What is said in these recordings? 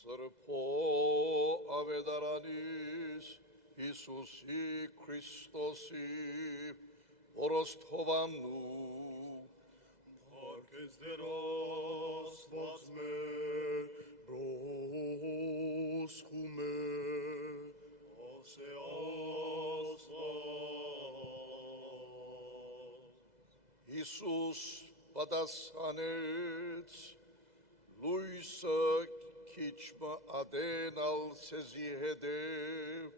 Սրբո ավետարանից Հիսուսի Քրիստոսի որոստովանու Փառքես Տեր Աստված մեր proschume ose Աստված Հիսուս պատասխանեց լույսը քիչմը ադենալ սեզի հետև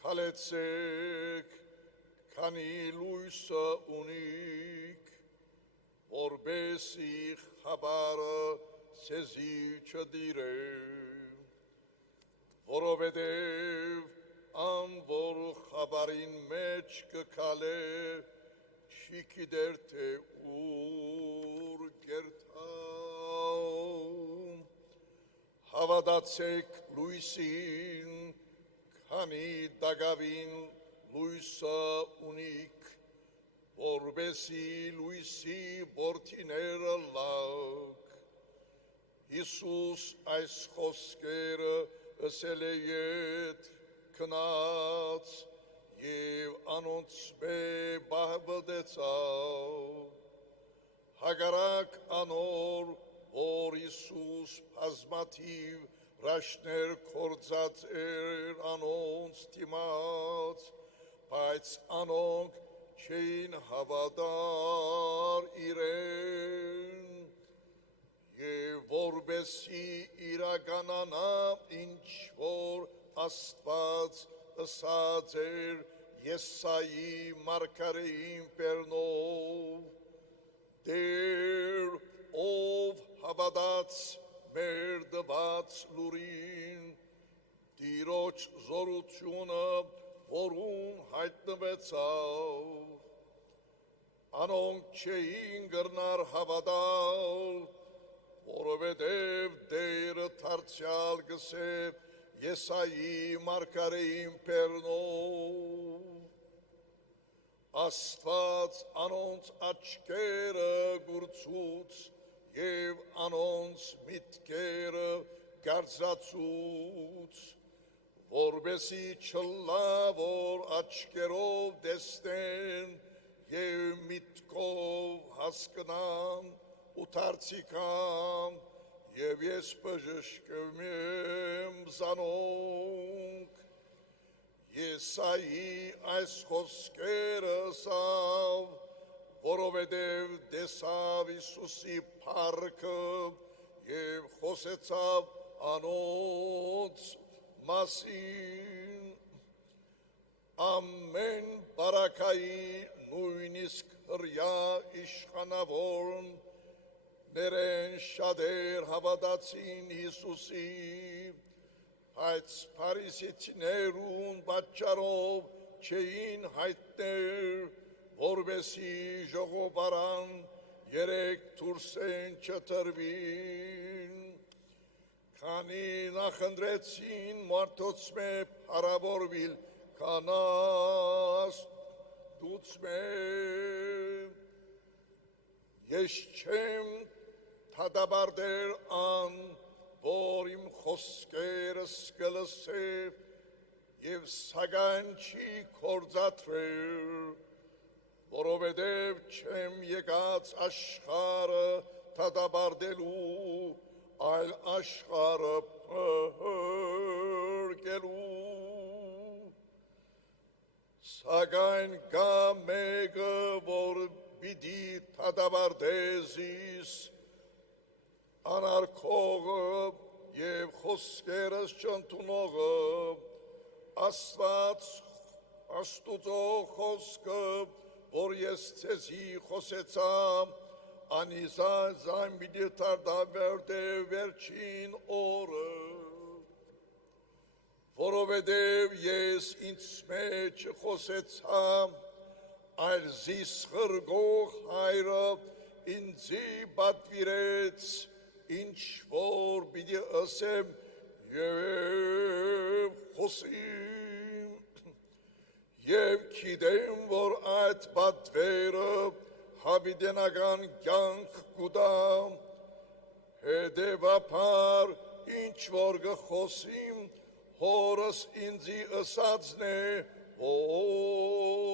քալեցեք քանի լույսը ունիք որբեսի խաբարը սեզի չդիրե որովհետև անոր խաբարին մեջ կքալե չի գիտեր թե ուր գերտամ հավատացեք լույսին քանի դագավին լույսը ունիք որբեսի լույսի որդիները լակ Հիսուս այս խոսքերը ասել է ետ քնած և անոնց բահվդեցավ հագարակ անոր որ Հիսուս բազմաթիվ հրաշքներ կործած էր անոնց դիմաց բայց անոնք չէին հավատար իրեն և որբեսի իրականանա ինչ որ Աստված ըսած էր Եսայի մարգարեին բերնով Տեր ով հավատաց մեր դված լուրին Տիրոջ զորությունը որում հայտնվեցավ անոնք չէին գրնար հավատալ որովհետև Տերը դարձյալ գսե Եսայի մարգարեին բերնով Աստված անոնց աչքերը գուրցուց և անոնց միտքերը գարձացուց որբեսի չլավոր աչքերով տեսնեն և միտքով հասկնան ու դարձիկան և ես բժշկեմ եմ զանոնք Եսայի այս խոսքերը ասավ որովհետև տեսավ Հիսուսի փառքը և խոսեցավ անոնց մասին ամեն բարակայի նույնիսկ հրյա իշխանավորներեն շատեր հավատացին Հիսուսի բայց փարիսեցիներուն պատճառով չէին հայտներ որբեսի ժողովարան երեք դուրսեն չտրվին քանի նախընտրեցին մարդոց մե փառավորվիլ կանաս դուց մե ես չեմ թադաբարդեր ան որ իմ խոսքերս կլսե և սակայն չի կործածվեր որովհետև չեմ եկած աշխարհը թադաբարդելու այլ աշխարհը փրկելու սակայն կա մեկը որ պիտի թադաբարդե զիս անարգողը և խոսքերս չընդունողը Աստված Աստուծո խոսքը որ ես ցեզի խոսեցամ անիզան պիտի դարդավերդե վերջին օրը որովհետև ես ինձ մեջ խոսեցամ այլ զիս խրգող հայրը ինձի պատվիրեց ինչ որ պիտի ասեմ և խոսիմ և գիտեմ որ այդ պատվերը հավիտենական կյանք կուտա հետևաբար ինչ ինչ որ գխոսիմ, հորս ինձի ըսածն է, որ